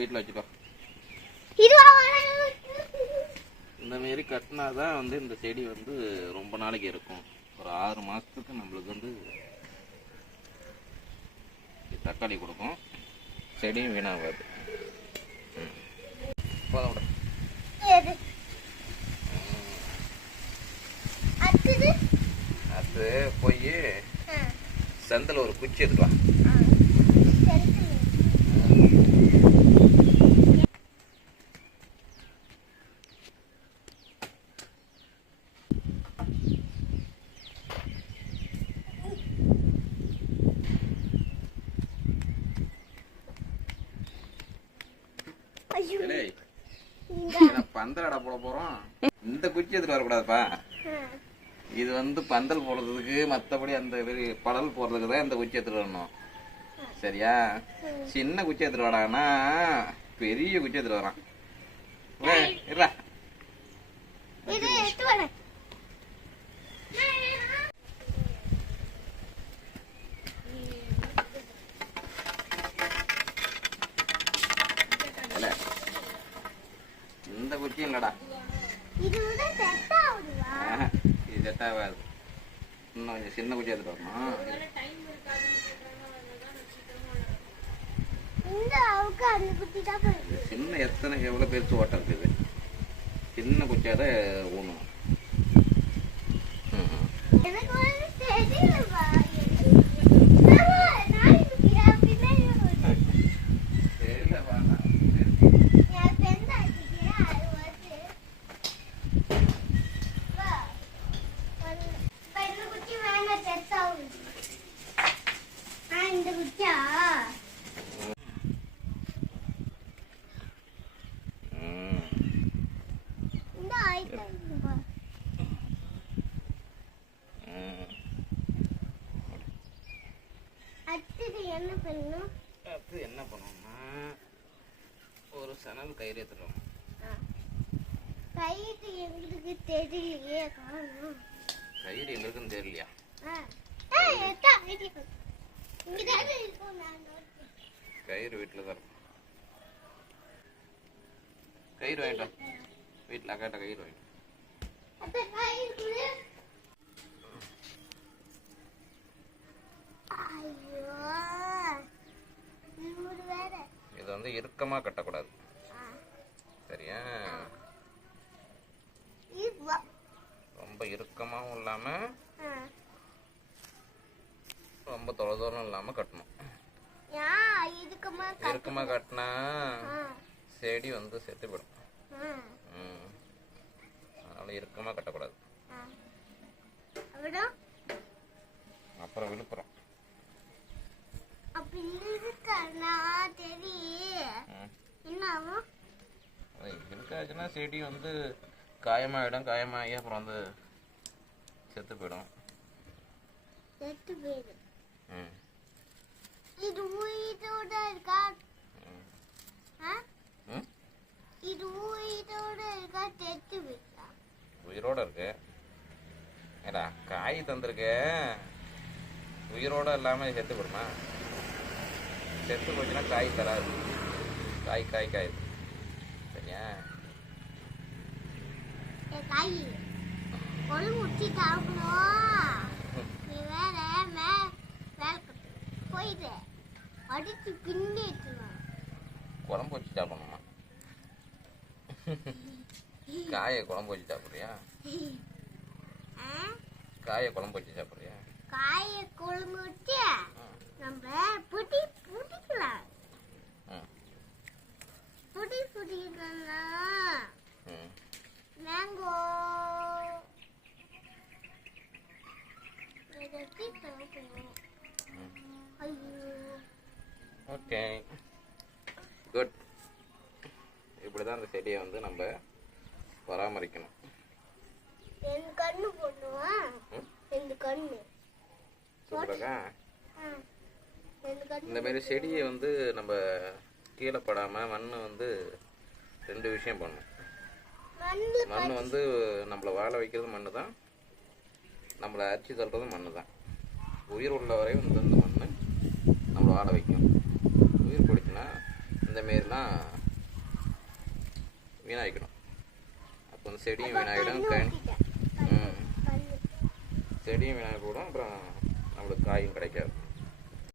வீட்டில் வச்சுக்கோ இந்த மாரி கட்டினா தான் வந்து இந்த செடி வந்து ரொம்ப நாளைக்கு இருக்கும். ஒரு ஆறு மாதத்துக்கு நம்மளுக்கு வந்து தக்காளி கொடுக்கும். செடியும் வீணாகாது. போதும் அது போய் சந்தில் ஒரு குச்சி எடுக்கலாம் ஆ. செலுத்து. ஐயோ, டேய், இந்த, நான் பந்தல் அடை போட போகிறோம் இந்த குச்சி எடுத்துட்டு வரக்கூடாதுப்பா. இது வந்து பந்தல் போடுறதுக்கு மற்றபடி அந்த படல் போடுறதுக்கு தான் இந்த குச்சி எடுத்துட்டு வரணும். சரியா? சின்ன குச்சி எடுத்துட்டு வாடான்னா பெரிய குச்சி எடுத்துட்டு வரான் ஏய், இருடா. இது எடுத்து வரேன். இல்ல. இந்த குச்சி இல்லடா இது செட் ஆகாது இன்னும் கொஞ்சம் சின்ன குச்சி எடுத்துட்டு வரணும் இந்த அளவுக்கு அந்த குட்டி தான் போயிருக்கு. இது சின்ன எத்தனை எவ்வளோ பெருசு ஓட்டம் இருக்குது? சின்ன குச்சியாக தான் ஊணும் ம், ம். எனக்கு வந்து தெரியலப்பா. ஆமா, நாளைக்கு அப்படின்னா எனக்கு தெரியல, வேணாம். என் friend ஆச்சுக்கு அது வந்து வா, வந்து இப்ப இந்த குச்சி வேணாம், set ஆகுது. ஆ, இந்த குச்சியா? ம். பண்ணணும் அடுத்து என்ன பண்ணணும்னா ஒரு சணல் கயிறு எடுத்துட்டோம் கைது எங்களுக்கு தெரியலையே காணும். கயிறு எங்களுக்குன்னு தெரியலையா. கயிறு வீட்டில் தான் கயிறு வாங்கிட்டோம் வீட்டில் அக்காட்ட கயிறு வாங்கிட்டோம் அப்ப கயிறு கொடு. ஐயோ இவரு வேற இது வந்து இறுக்கமாக கட்டக்கூடாது. சரியா? ரொம்ப இறுக்கமாகவும் இல்லாமல் ஆ. ரொம்ப தொலை தூரம் இல்லாமல் கட்டணும். இறுக்கமாக கட்டினா செடி வந்து செத்து போயிடும். ஆ, ம் அதனால் இறுக்கமாக கட்டக்கூடாது. அப்புறம் விழுப்புரம். இருக்காச்சுன்னா செடி வந்து காயமாகிடும் காயமாகி அப்புறம் வந்து செத்து போயிடும். செத்து போயிடு ம் இது உயிரோட இருக்கா. ஆ? ம் இது உயிரோட இருக்கா செத்து போயிட்டா உயிரோட இருக்கு. ஏடா காய் தந்திருக்க உயிரோட இல்லாமல் செத்து போடுமா செத்து போச்சுன்னா காய் தராது. காய் காய் காய். சரியா? ஏ தாயி கொழு முட்டி சாப்பிடணும் நீ வேற மே வேலை போயிடு அடிச்சு எடுத்துருவான் குழம்பு வச்சு சாப்பிடணுமா காயை குழம்பு வச்சு சாப்பிட்றியா? காயை குழம்பு வச்சு சாப்பிட்றியா? காய கொழும்பு விட்டு நம்ம புடி புடிக்கலாம். புடி புடிக்கலாம் மேங்கோ. ஓகே. குட். இப்படி தான் இந்த செடியை வந்து நம்ம பராமரிக்கணும். ரெண்டு கண்ணு ம்? ரெண்டு கண்ணு. சூப்பராக்கா? இந்த மாதிரி செடியை வந்து நம்ம கீழே படாமல் மண் வந்து ரெண்டு விஷயம் பண்ணணும். மண்ணு மண் வந்து நம்மளை வாழ வைக்கிறது மண்ணு தான் நம்மளை அரிச்சு தள்ளுறதும் மண்ணு தான் உயிர் உள்ள வரை வந்து இந்த மண் நம்மளை வாழ வைக்கும் உயிர் போயிடுச்சுன்னா இந்த மாரிலாம் அந்த செடியும் வீணாகிடும் ம். செடியும் வீணாகி போடும் அப்புறம் நம்மளுக்கு காயும் கிடைக்காது.